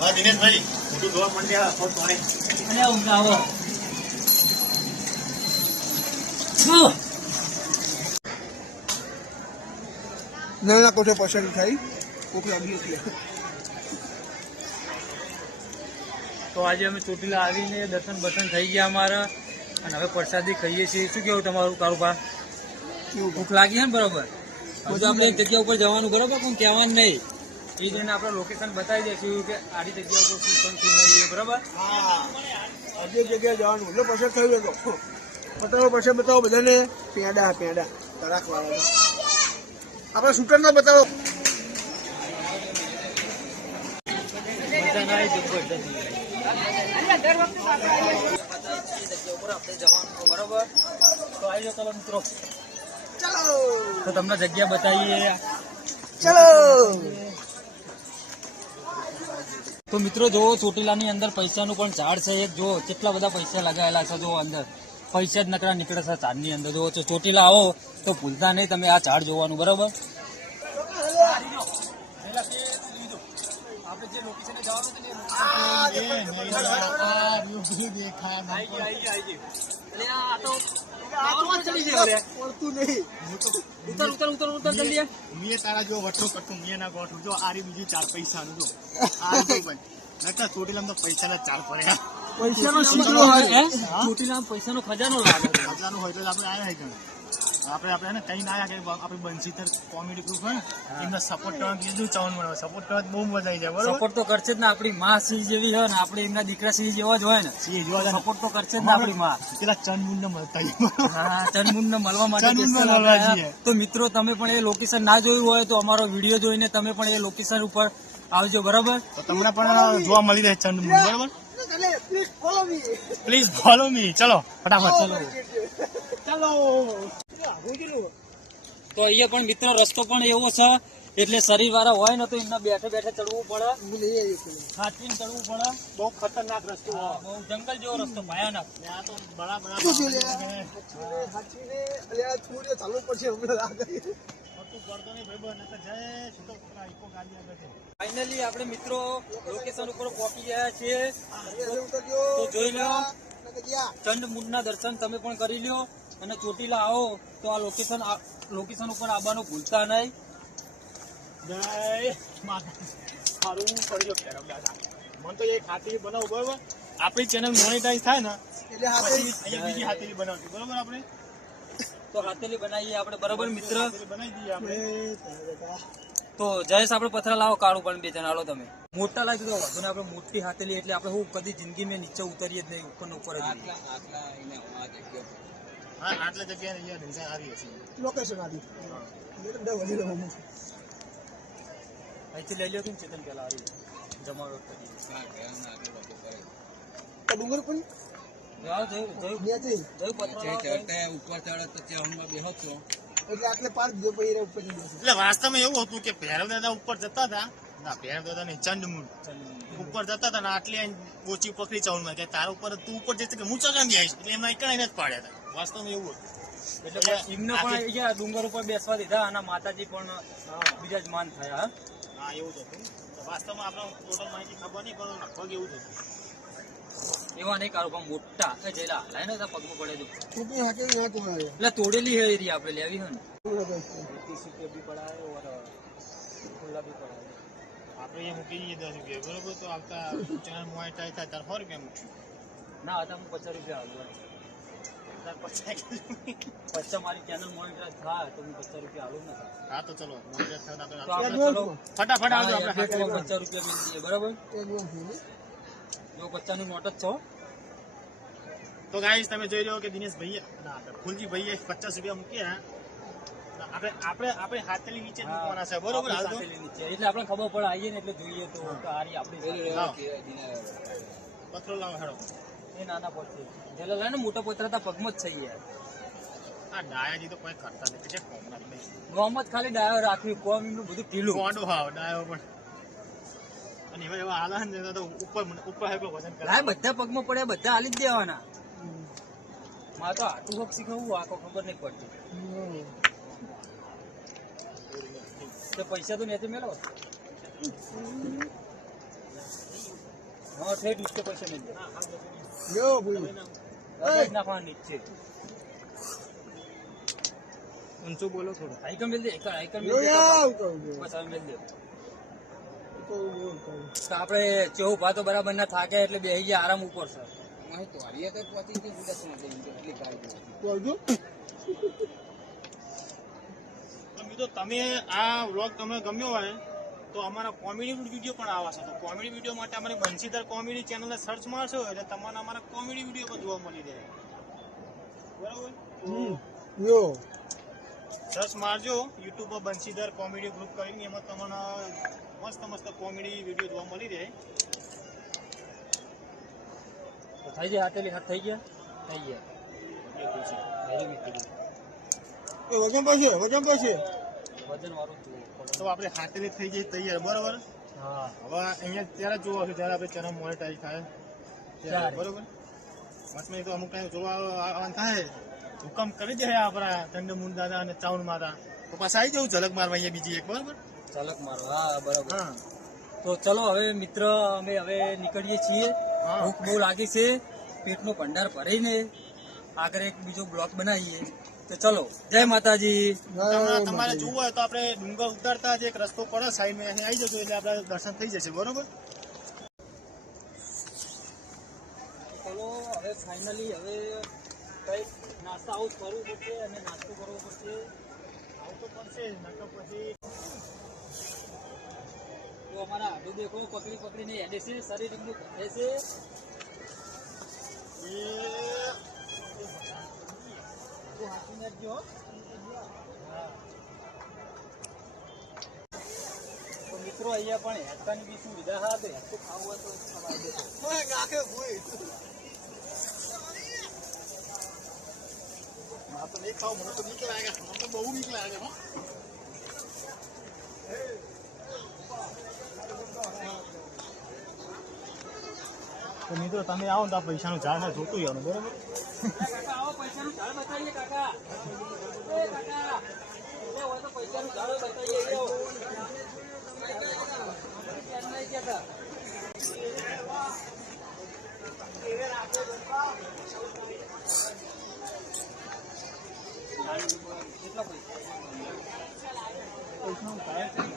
હા દિનેશભાઈ. મોટું જોવા પણ ત્યાં ફોન તોડે અને ઊંઘ આવો નાના કોઠે પસંદ થઈ કોક લાગી એટલે તો આજે અમે ચોટીલા આવીને દર્શન બર્શન થઈ ગયા અમારા. અને હવે પ્રસાદી ખાઈએ છીએ. શું કેવું તમારું કારોબાર ભૂખ લાગી છે ને બરોબર? હવે તો આપણે એક જગ્યા ઉપર જવાનું બરોબર પણ કહેવાનું નહીં. એ જઈને આપણે લોકેશન બતાવી દઈશું કે આડી જગ્યા ઉપર શું પણ શું નહીં બરાબર? હા. આજે જગ્યાએ જવાનું. એટલે પસંદ થયું હતો બતાવો પછી બતાવો બધાને. પેંડા પેંડા. તરાક વાળા આપણે શૂટર ના બતાવો તો તમને જગ્યા બતાવીએ. ચલો. તો મિત્રો જુઓ, ચોટીલાની અંદર પૈસાનું પણ ઝાડ છે એક. જો કેટલા બધા પૈસા લગાવેલા છે જો અંદર. પૈસા જ નકરા નીકળે છે ઝાડની અંદર. જો ચોટીલા આવો, તો ભૂલતા નહીં, તમે આ ઝાડ જોવાનું, બરાબર? તારા જો વઠો કટું મેં ના ગોઠું જો આરી બીજી ચાર પૈસા નું જો ભાઈ નકર ચોટીલામાં તો પૈસાના ચાર પડ્યા પૈસાનો હે? હોય ચોટીલામાં પૈસાનો ખજાનો લાગે ખજાનો હોય તો આપણે આયા હોય આપણે આપણે ને કઈ ના આયા કે આપણે બંસીધર કોમેડી ગ્રુપ હોય ને એમના સપોર્ટ કરવા કીધું ચવન મળે સપોર્ટ કરવા બહુ મજા આવી જાય બરોબર? સપોર્ટ તો કરશે જ ને આપણી માં સિંહ જેવી હોય ને આપણે એમના દીકરા સિંહ જેવા જ હોય ને. સિંહ જેવા જાય સપોર્ટ તો કરશે જ ને આપણી માં. પેલા ચંદ ને મળતા હા ચંદમુન ને મળવા માટે આવ્યા. તો મિત્રો તમે પણ એ લોકેશન ના જોયું હોય તો અમારો વીડિયો જોઈને તમે પણ એ લોકેશન ઉપર આવજો બરાબર? તો તમને પણ જોવા મળી રહે ચંદમુન બરાબર? Please follow me please follow me ચલો ફટાફટ. ચલો ચાલો તો અહીંયા પણ મિત્ર રસ્તો પણ એવો છે એટલે શરીર વાળા હોય ને તો એમને બેઠે બેઠે ચડવું પડે. હું લઈ આવી છું હાથીને ચડવું પડે. બહુ ખતરનાક રસ્તો બહુ જંગલ જેવો રસ્તો ભયાનક. આ તો બડા બડા શું છે લે? હાચવીને અલ્યા થોડી ચાલવું પડશે ફાઇનલી આપણે મિત્રો લોકેશન ઉપર પહોંચી ગયા છીએ. તો જોઈ લો. ચંડ દર્શન તમે પણ કરી લ્યો. અને ચોટીલા આવો તો આ લોકેશન લોકેશન ઉપર આવવાનું ભૂલતા નહીં. જય માતા સારું કરજો મને તો એક હાથેલી બનાવું બરોબર આપણી ચેનલ મોનેટાઈઝ થાય ને એટલે હાથેલી બીજી હાથેલી બનાવતી બરોબર આપણે? તો હાથેલી બનાવીએ આપણે બરોબર મિત્ર? બનાવી દઈએ આપણે. તો જયેશ આપણે પથરા લાવો કાળું પણ બે જણા. તમે. મોટા લાગી તો વાંધો આપણે મોટી હાથેલી એટલે આપણે હું કદી જિંદગી મેં નીચે ઉતરીએ જ નહીં ઉપર ઉપર જ આટલા જગ્યાએ અહીંયા રિઝાઇન આવી હશે. લોકેશન અહીંથી લઈ લ્યો કે ચેતન પેલા આવી? જમાડો ડુંગર પણ? વાસ્તવમાં એવું હતું કે ભૈરવ દાદા ઉપર જતા હતા. ના ભૈરવ દાદા નહીં ચંદમુંડ ઉપર જતા હતા ને આટલી ઓછી પકડી ચાવનમાં કે તારા ઉપર તું ઉપર જશે કે હું ચગામ આવીશ? એટલે એમાં એક જ પાડ્યા હતા. વાસ્તવમાં એવું હતું. એટલે એમને પણ ડુંગર ઉપર બેસવા દીધા અને માતાજી પણ બીજા જ માન થયા હા? એવું જ હતું. વાસ્તવમાં આપણે ટોટલ માહિતી ખબર નહીં પણ લગભગ એવું જ હતું. એવા નહીં કારો પણ મોટા કે જેલા હલાય ને પગમાં પડે તૂટી હાકે ના તોડાય એટલે તોડેલી હે એરી આપણે લેવી હે ને. ટીસી કે બી પડાય ઓર ખુલ્લા બી પડાય આપણે એ મૂકી દઈએ દસ રૂપિયા બરોબર? તો આવતા ચાર મોય થાય ત્યારે સો કેમ મૂકશું. ના હતા હું પચાસ રૂપિયા આવ્યો. તાર પછી પચાસ મારી ચેનલ મોનિટર થાય તો હું પચાસ રૂપિયા હાલું ને હા તો ચલો મોનેટાઈઝ થાય તો તો આપણે આપણે ચલો. ફટાફટ આવજો આપણે પચાસ રૂપિયા મિલ દઈએ બરાબર? એડવાન્સ છે ને? જો પચાસની નોટ જ છો. તો ગાઈસ તમે જોઈ રહ્યો કે દિનેશ ભાઈએ ના ફૂલજી ભાઈએ પચાસ રૂપિયા મૂક્યા આપણે આપણે આપણે હાથેલી નીચે મૂકવાના છે. બરોબર હાલ તો નીચે. એટલે આપણે ખબર પડે આવીએ ને એટલે જોઈએ તો આ આપણી પથરો લાવો હેડો. એ નાના ને પોતરા તા પગમાં જ થઈ ગયા આ ડાયાજી તો કોઈ કરતા નથી. મોહમ્મદ ખાલી ડાયો રાખ્યું કોમ એમનું બધું ઢીલું. કોડો હાવ ડાયો પણ. અને એવા એવા હાલા ને તો ઉપર ઉપર હેકો વજન કરે. બધા પગમાં પડે બધા હાલી જ દેવાના. મારે તો આટલું હક શીખવવું આખો ખબર નહીં પડતી. તો પૈસા તો નથી મેળવો. ઊંચું બોલો થોડું. આઈકન મેલ દે એક આઈકન મેલ દે બસ હવે મેલ દે. કહું છું, કહું તો આપણે ચેવું ભાતો બરાબર ના થાકે એટલે બેસી ગયા આરામ ઉપર સર. તો મિત્રો તમે આ વ્લોગ તમને ગમ્યો હોય તો અમારા કોમેડી વીડિયો પણ આવશે તો કોમેડી વીડિયો માટે અમારી બંસીધર કોમેડી ચેનલને સર્ચ મારશો એટલે તમને અમારા કોમેડી વીડિયો પણ જોવા મળી જાય બરાબર? સર્ચ મારજો યુટ્યુબ પર બંસીધર કોમેડી ગ્રુપ કરીને એમાં તમને મસ્ત મસ્ત કોમેડી વીડિયો જોવા મળી જાય થઈ ગયા હાથેલી હાથ થઈ ગયા? થઈ ગયા. વજન પછી વજન પાસે તો આપણે હાથેલી થઈ જઈ તૈયાર બરાબર? હા. હવે અહીંયા ત્યારે જોવા છે ત્યારે આપણે ચેનલ મોનેટાઈઝ થાય. બરોબર? વચમાં તો અમુક ટાઈમ જોવા આવવાનું થાય. હુકમ કરી દે આપણા ચંડમુંડ દાદા અને ચાઉન માતા. તો પાછા આવી જવું ઝલક મારવા અહીંયા બીજી એક બરોબર? ઝલક મારો હા બરોબર. હા. તો ચલો હવે મિત્ર અમે હવે નીકળીએ છીએ. ભૂખ બહુ લાગી છે. પેટનો ભંડાર ભરીને આગળ એક બીજો બ્લોક બનાવીએ. તો ચલો જય માતાજી. તમારે જોવું હોય તો આપણે ડુંગર ઉતારતા જ એક રસ્તો પડે સાઈડ અહીં આવી જજો એટલે આપણે દર્શન થઈ જશે બરોબર? ચલો હવે ફાઇનલી હવે કંઈક નાસ્તા આઉટ કરવું પડશે અને નાસ્તો કરવો પડશે. આવું તો પડશે નકર પછી તો અમારા આડું દેખો પકડી પકડીને હેડે છે શરીર એમનું ઘટે છે. હા તો મિત્રો અહીંયા પણ હેડકાની બી સુવિધા હા તો હેડકું ખાવું તો નાખે ભૂઈ. તો નહીં ખાવ મને તો બીક લાગે. મને તો બહુ બીક લાગે હો. તો મિત્રો તમે આવો ને તો પૈસાનું ઝાડ જોતું જવાનું બરોબર? પૈસાનું ઝાડ બતાવીએ કાકા એ કાકા એ હોય તો પૈસાનું ઝાડ બતાવીએ એવો. ધ્યાન નહીં ગયા તા. કેટલા પૈસા પૈસાનું ઝાડ છે ને.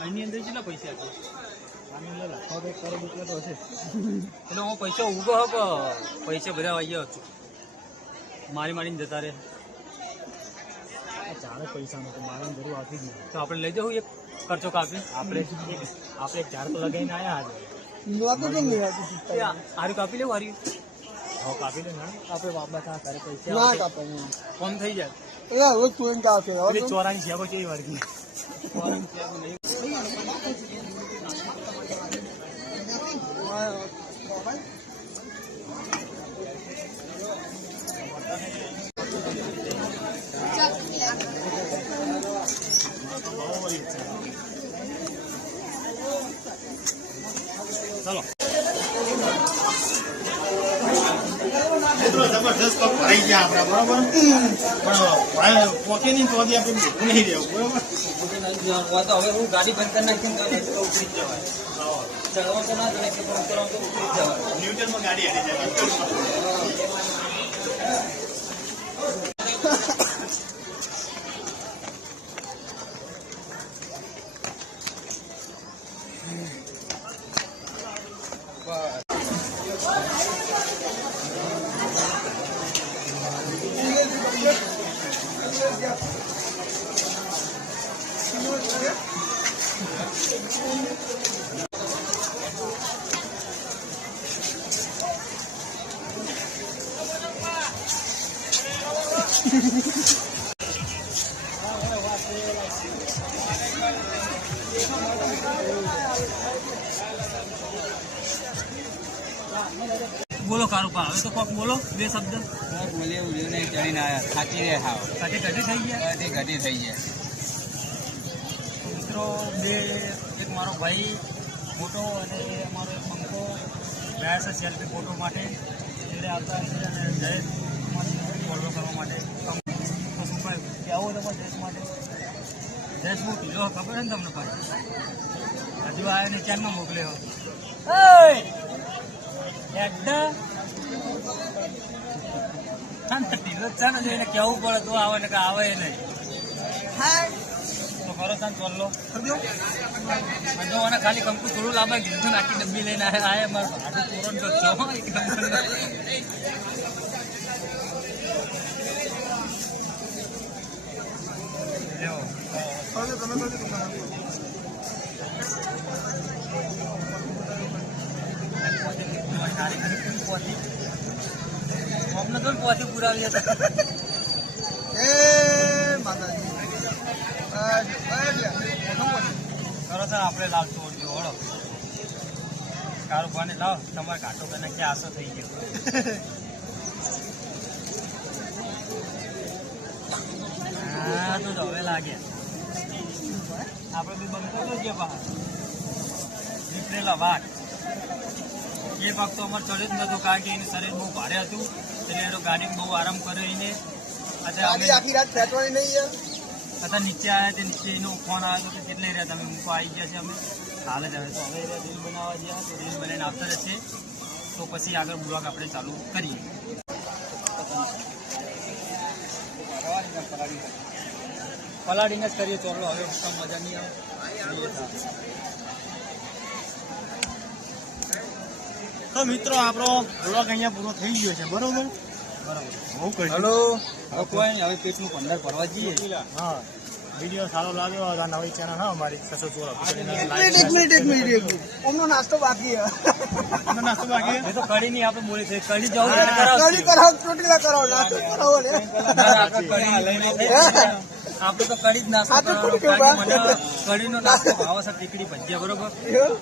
આની અંદર કેટલા પૈસા છે એટલે હું પૈસા ઊભો હો કે પૈસા બધા આવી ગયો છું મારી મારીને જતા રહે. ચાલે પૈસા નથી મારે જરૂર આવતી જ નહીં તો આપણે લઈ જવું એક ખર્ચો કાપી? આપણે આપણે એક ઝાડ તો લગાવીને આવ્યા આજે? આર્યું કાપી લેવું આર્યું? હવે કાપી લે ના આપણે વાપસ આ કરે પૈસા ના કાપે કોમ થઈ જાય. એ રોજ તુરંત આવશે હવે તો. ચોરાની સેવો કેવી વાળગી ચલો. જબરદસ્ત પગ ભરાઈ ગયા આપણા બરોબર પણ પોકે નહીં તો આપણે ભેગું રહેવું બરોબર હવે હું ગાડી બંધ કરી નાખીને ઉતરી જવાય ચડવા તો ના જવાય કે પણ ઉતરવા તો ઉતરી જ જવાય ન્યૂટનમાં ગાડી હારી જાય બોલો કારુપા હવે તો કોક બોલો બે શબ્દ. બોલે ઉડ્યું નહીં ચડીને આવ્યા થાકી રહ્યા હાવ. કાઢી ઘટી થઈ ગયા? બધી ઘટી થઈ ગયા. મિત્રો બે એક મારો ભાઈ ફોટો અને અમારો એક પંખો. ગયા છે સેલ્ફી ફોટો માટે. એટલે આવતા અને જયેશ ફોલો કરવા માટે તો પણ કહ્યું કે આવો તમારા દેશ માટે. દેશ બહુ ઢીલો ખબર છે ને તમને ખબર? હજુ આ ને ચારમાં મોકલ્યો. ઢીલો જ છે ને જો એને કેવું પડે તો આવે ને કે આવે નહીં. તો ખરો તાન ચોલ્લો અને જો મને ખાલી કંકુ થોડું લાંબા કીધું નાખી આખી ડબ્બી લઈને આયા મારો ભાડું છો એક નંબરનો. લ્યો. તમે તમે તમે તમે અમને તો પોથી પુરાવી હતા એ માતાજી આપણે લાવ તોડજો હળો કારોબાને લાવ તમારે કાંટો કરીને કે આશો થઈ ગયો હા તો હવે લાગે. આપણે બી બંધ કરી દઈએ બહાર. નીકળેલા વાઘ. એ ભાગ તો અમારે ચડ્યો જ નતો કારણ કે એનું શરીર બહુ ભારે હતું. એટલે એનો ગાડી બહુ આરામ કર્યો એને. અત્યારે અમે આખી આખી રાત ખેંચવાની નહીં અત્યારે નીચે આવ્યા તે નીચે એનો ફોન આવ્યો હતો કે કેટલે રહ્યા તમે મૂકવા આવી ગયા છે અમે. હાલ જ હવે તો હવે રીલ બનાવવા ગયા તો રીલ બનાવીને આવતા રહેશે તો પછી આગળ બ્લોગ આપણે ચાલુ કરીએ. પલાડીને જ કરીએ. ચોરલો હવે મજા નહીં આવે. તો મિત્રો આપણો બ્લોગ અહીંયા પૂરો થઈ ગયો છે. બરોબર? બરાબર. હલો? હવે કોઈ નહીં હવે પેટનું પંદર ભરવા જઈએ. હા વીડિયો સારો લાગ્યો આ નવી ચેનલ હા અમારી છસો ચોર એક મિનિટ એક મિનિટ નાસ્તો બાકી છે. નાસ્તો બાકી એ તો કડી નહીં આપણે બોલી છે. કડી જવું કઢી કરાવો ચોટીલા કરાવો નાસ્તો કરાવો ને કઢી લઈને જઈએ. આપણે તો કઢી જ નાસ્તો કઢીનો નાસ્તો ભાવ છે ટીકડી ભજીયા બરોબર?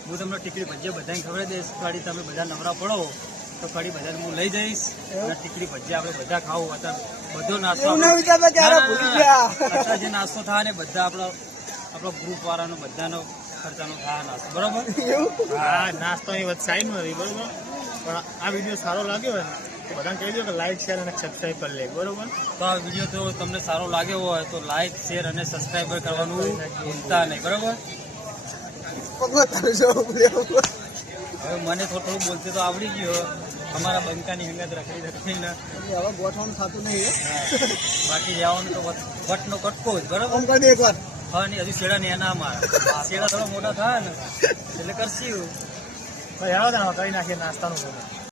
હું. તમને ટીકડી ભજીયા બધાને ખબર દઈશ. કઢી તમે બધા નવરા પડો તો કઢી બધા હું લઈ જઈશ. અને ટીકડી ભજીયા આપણે બધા ખાવું અત્યારે બધો નાસ્તો જે નાસ્તો થાય ને બધા આપણો આપણો ગ્રુપ વાળાનો બધાનો ખર્ચાનો થાય નાસ્તો બરોબર? હા નાસ્તો ની વાત સાઈડ નથી બરોબર? પણ આ વીડિયો સારો લાગ્યો હોય ને બધાને કહી દો કે લાઈક શેર અને સબસ્ક્રાઈબ કરી લે બરોબર? તો આ વીડિયો તો તમને સારો લાગ્યો હોય તો લાઈક શેર અને સબસ્ક્રાઈબ કરવાનું ભૂલતા નહીં બરોબર. હવે મને થોડું થોડું બોલતે તો આવડી ગયો અમારા બંકાની હંગત રખડી રખડીને. હવે ગોઠવણ થતું નહીં બાકી જવાનું તો વટ- વટનો કટકો જ બરાબર? એકવાર. હા નહીં હજુ શેડા ને એના મારા. શેડા થોડા મોટા થાય ને એટલે કરશું ભાઈ આવો ને કઈ નાખીએ નાસ્તાનું